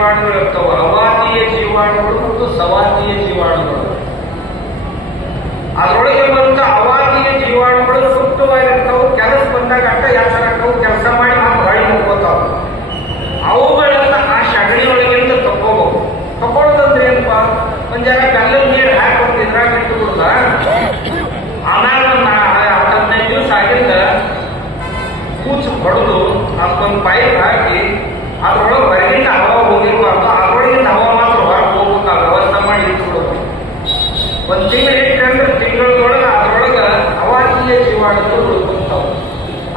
ಜೀವಾಣುಗಳು ಇರ್ತಾವೆ, ಅವಾತೀಯ ಜೀವಾಣುಗಳು ಮತ್ತು ಸವಾತೀಯ ಜೀವಾಣುಗಳು. ಅದರೊಳಗೆ ಬಂದ ಅವಾತೀಯ ಜೀವಾಣುಗಳು ಸೂಕ್ತವಾಗಿರ್ತಾವೆ, ಕೆಲಸ ಬಂದಾಗ ಅಟ್ಟ ಯಾಸರಕ್ಕವು ಕೆಲಸ ಮಾಡಿ ನಾವು ಹೊಳಿ ಮುಕ್ಕೋತಾವ. ಅವುಗಳನ್ನ ಆ ಸಗಣಿ ಒಳಗಿಂದ ತಕ್ಕೋಬೇಕು. ತಕೊಳ್ಳೋದಂದ್ರೆ ಏನಪ್ಪ, ಒಂದ್ ಜನ ಬೆಲ್ಲದ ನೀರು ಹಾಕಿ ಒಂದು ಇದ್ರಾಗ ಇಟ್ಟು ಬಿಡುದ, ಆಮೇಲೆ ಒಂದು 15 ದಿವಸ ಆಗಿಂದ ಕೂಚು ಹೊಡೆದು ಅದಕ್ಕೊಂದು ಪೈಪ್ ಹಾಕಿ ಅದ್ರೊಳಗೆ ಹೊರಗಿಂದ ಹವಾ ಹೋಗಿರ್ಬಾರ್ದು, ಅದ್ರೊಳಗಿಂದ ಹವಾ ಮಾತ್ರ ಹೊರಗೆ ಹೋಗ್ಬೇಕು. ಆ ವ್ಯವಸ್ಥೆ ಮಾಡಿ ಇಟ್ಟು ಬಿಡೋದು. ಒಂದು ತಿಂಗಳು ಇಟ್ಟಂದ್ರೆ ತಿಂಗಳೊಳಗೆ ಅದ್ರೊಳಗೆ ಅವಾತೀಯ ಜೀವಾಣುಗಳು ಉಳ್ಕೊಂತಾವೆ.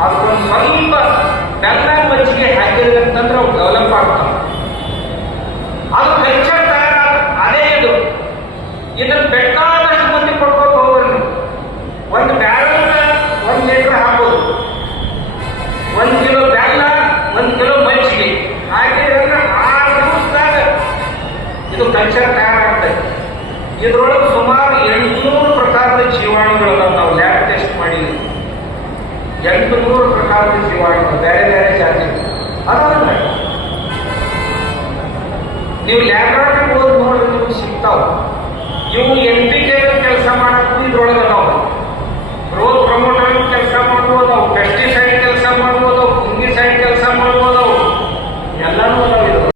ಅದಕ್ಕೊಂದು ಸ್ವಲ್ಪ ಬೆಲ್ಲ ಮಜ್ಜಿಗೆ ಹಾಕಿದ್ರಂತಂದ್ರೆ ಅವು ಡೆವಲಪ್ ಆಗ್ತಾವೆ. ಅದು ಕಲ್ಚರ್ ತಯಾರಾಗ ಅದೇ ಇದು. ಇದನ್ನು ಬೇಕಾದಷ್ಟು ಮಂದಿ ಕೊಡ್ಕೊಂಡು ಹೋಗ್ರಿ. ಒಂದು ಬ್ಯಾರಲ್ 1 ಲೀಟರ್ ಹಾಕೋದು, 1 ಕಿಲೋ ಬೆಲ್ಲ, 1 ಕಿಲೋ ಮಜ್ಜಿಗೆ ಹಾಕಿದ್ರೆ 6 ದಿವಸದಾಗ ಇದು ಕಲ್ಚರ್ ತಯಾರಾಗ್ತದೆ. ಇದರೊಳಗೆ ಸುಮಾರು 800 ಪ್ರಕಾರದ ಜೀವಾಣುಗಳು ನಾವು ಲ್ಯಾಬ್ ಟೆಸ್ಟ್ ಮಾಡಿದ್ವಿ. 800 ಪ್ರಕಾರದ ಜೀವಾಣುಗಳು, ಬೇರೆ ಬೇರೆ ಜಾತಿ. ಅದಾದ್ರೆ ನೀವು ಲ್ಯಾಬ್ರಾಟರಿ ಹೋದ್ ನೋಡ್ರಿ, ನಿಮ್ಗೆ ಸಿಗ್ತಾವ. ಇವು NPK ಕೆಲಸ ಮಾಡಕ್ಕೂ ಇದ್ರೊಳಗೆ ಅದಾವ.